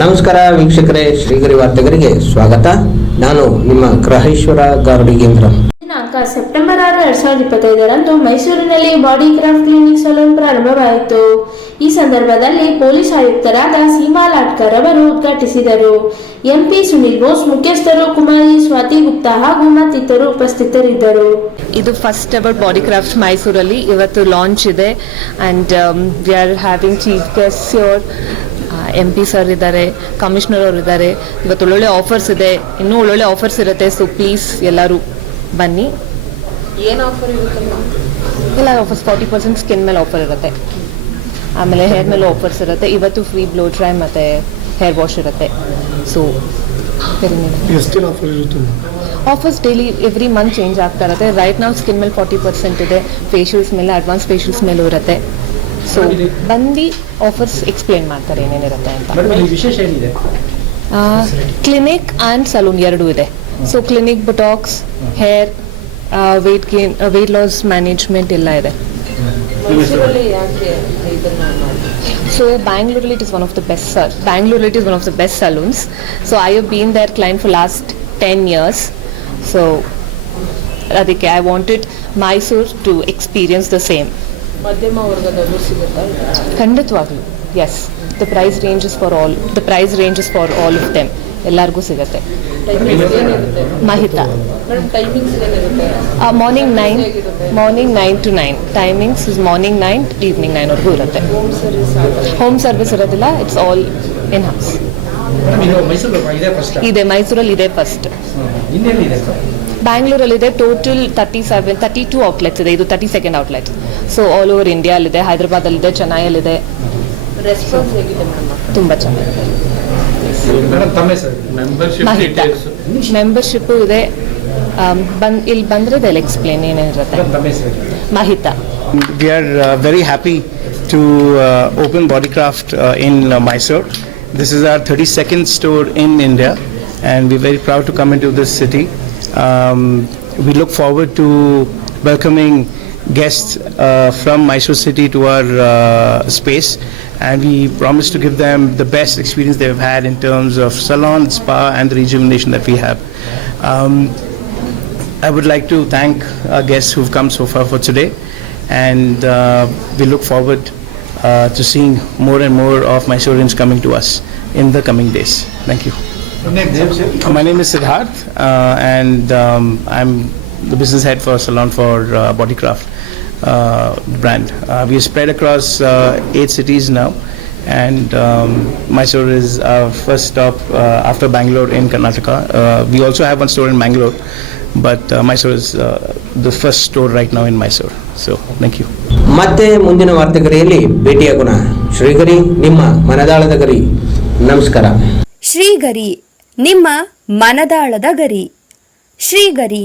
ನಮಸ್ಕಾರ ವೀಕ್ಷಕರೇ ಶ್ರೀಗರಿ ವಾರ್ತೆಗರಿಗೆ ಸ್ವಾಗತ. ನಾನು ನಿಮ್ಮ ಗ್ರಹೇಶ್ವರ ಗಾರುಡಿಗೇಂದ್ರ ದಿನಾಂಕ ಸೆಪ್ಟೆಂಬರ್ ಆರು ಎರಡ್ ಸಾವಿರದ ಇಪ್ಪತ್ತೈದರಂದು ಮೈಸೂರಿನಲ್ಲಿ ಬಾಡಿ ಕ್ರಾಫ್ಟ್ ಕ್ಲಿನಿಕ್ ಸಲೂನ್ ಪ್ರಾರಂಭವಾಯಿತು. ಈ ಸಂದರ್ಭದಲ್ಲಿ ಪೊಲೀಸ್ ಆಯುಕ್ತರಾದ ಸೀಮಾ ಲಾಟ್ಕರ್ ಅವರು ಉದ್ಘಾಟಿಸಿದರು. ಎಂಪಿ ಸುನಿಲ್ ಬೋಸ್ ಮುಖ್ಯಸ್ಥರು ಕುಮಾರಿ ಸ್ವಾತಿ ಗುಪ್ತಾ ಹಾಗೂ ಮತ್ತಿತರರು ಉಪಸ್ಥಿತರಿದ್ದರು. ಇದು ಫಸ್ಟ್ ಎವರ್ ಬಾಡಿ ಕ್ರಾಫ್ಟ್ ಮೈಸೂರಲ್ಲಿ ಇವತ್ತು ಲಾಂಚ್ ಇದೆ. And we are having chief guest your MP P sir ಇದ್ದಾರೆ ಕಮಿಷನರ್ ಅವರು ಇದ್ದಾರೆ. ಇವತ್ತು ಒಳ್ಳೊಳ್ಳೆ ಆಫರ್ಸ್ ಇದೆ. ಇನ್ನೂ ಒಳ್ಳೊಳ್ಳೆ ಆಫರ್ಸ್ ಇರುತ್ತೆ ಸೊ ಪ್ಲೀಸ್ ಎಲ್ಲರೂ ಬನ್ನಿ. ಏನು ಆಫರ್ ಇರುತ್ತೆ ಎಲ್ಲ ಆಫರ್ಸ್ ಫಾರ್ಟಿ ಪರ್ಸೆಂಟ್ ಸ್ಕಿನ್ ಮೇಲೆ ಆಫರ್ ಇರುತ್ತೆ. ಆಮೇಲೆ ಹೇರ್ ಮೇಲೆ ಆಫರ್ಸ್ ಇರುತ್ತೆ. ಇವತ್ತು ಫ್ರೀ ಬ್ಲೋ ಡ್ರೈ ಮತ್ತು ಹೇರ್ ವಾಶ್ ಇರುತ್ತೆ. ಸೊ ಎಷ್ಟಿನ ಆಫರ್ ಇರುತ್ತೆ offers daily every month change ಆಗ್ತಾ ಇರುತ್ತೆ. ರೈಟ್ ನಾವು ಸ್ಕಿನ್ ಮೇಲೆ ಫಾರ್ಟಿ ಪರ್ಸೆಂಟ್ ಇದೆ. ಫೇಶಿಯಲ್ಸ್ ಮೇಲೆ ಅಡ್ವಾನ್ಸ್ ಫೇಶಿಯಲ್ಸ್ ಮೇಲೂ ಇರುತ್ತೆ. ಸೊ ಬಂದು ಆಫರ್ಸ್ ಎಕ್ಸ್ಪ್ಲೇನ್ ಮಾಡ್ತಾರೆ ಏನೇನಿರುತ್ತೆ ಅಂತ. ವಿಶೇಷ ಏನಿದೆ? ಕ್ಲಿನಿಕ್ ಆ್ಯಂಡ್ ಸಲೂನ್ ಎರಡೂ ಇದೆ. So clinic botox hair weight gain weight loss management ಎಲ್ಲ ಇದೆ. ಸೊ ಬ್ಯಾಂಗ್ಳೂರಲ್ಲಿ it is one of the best sir ಬ್ಯಾಂಗ್ಳೂರಲ್ಲಿ it is one of the best salons so I have been there client for last ten years so ಅದಕ್ಕೆ I wanted Mysore to experience the same ಮಧ್ಯಮ ವರ್ಗದವರು ಸಿಗುತ್ತಾ ಖಂಡಿತವಾಗ್ಲೂ. Yes the price ranges for all the price ranges for all of them ಎಲ್ಲರಿಗೂ ಸಿಗುತ್ತೆ. Timings ಏನಿರುತ್ತೆ? ಮಾಹಿತ. Morning nine morning nine to nine timings is morning nine evening ನೈನ್ವರೆಗೂ ಇರುತ್ತೆ. Home service ಇರೋದಿಲ್ಲ it's all in house ಇದು ಮೈಸೂರು ಇದೆ first ಇದೆ ಮೈಸೂರಲ್ಲಿ ಇದೆ ಫಸ್ಟ್ ಬ್ಯಾಂಗ್ಳೂರಲ್ಲಿ ಇದೆ total thirty seven thirty two outlets ಇದೆ ಇದು thirty second outlet so all over ಇಂಡಿಯಾಲಿದೆ ಹೈದರಾಬಾದಲ್ಲಿದೆ ಚೆನ್ನೈಯಲ್ಲಿದೆ ರೆಸ್ಪಾನ್ಸ್ ಹೇಗಿದೆ ಮೇಡಮ್ ತುಂಬ ಚೆನ್ನಾಗಿದೆ ಮೇಡಮ್ ತಮ್ಮ ಸರ್ ಮಾಹಿತ ಮೆಂಬರ್ಶಿಪ್ಪು ಇದೆ ಬಂದ್ ಇಲ್ಲಿ ಬಂದರೆ ಅದೆಲ್ಲ ಎಕ್ಸ್ಪ್ಲೇನ್ ಏನಿರುತ್ತೆ ತಮ್ಮ We are uh, very happy to uh, open Bodycraft uh, in uh, Mysore. This is our 32nd store in India, and we're very proud to come into this city. Um, we look forward to welcoming guests uh, from Mysore city to our uh, space, and we promise to give them the best experience they've had in terms of salon, spa, and the rejuvenation that we have. Um, I would like to thank our guests who've come so far for today, and uh, we look forward uh, to seeing more and more of Mysoreans coming to us in the coming days. Thank you. My name is Siddharth, uh, and um, I'm the business head for Salon for uh, Bodycraft uh, brand. Uh, we are spread across uh, eight cities now, and um, Mysore is our first stop uh, after Bangalore in Karnataka. Uh, we also have one store in Bangalore, but uh, Mysore is uh, the first store right now in Mysore. So, thank you. ಮತ್ತೆ ಮುಂದಿನ ವಾರ್ತೆಗರಿಯಲ್ಲಿ ಭೇಟಿಯಾಗೋಣ ಶ್ರೀಗರಿ ನಿಮ್ಮ ಮನದಾಳದ ಗರಿ ನಮಸ್ಕಾರ ಶ್ರೀಗರಿ ನಿಮ್ಮ ಮನದಾಳದ ಗರಿ ಶ್ರೀಗರಿ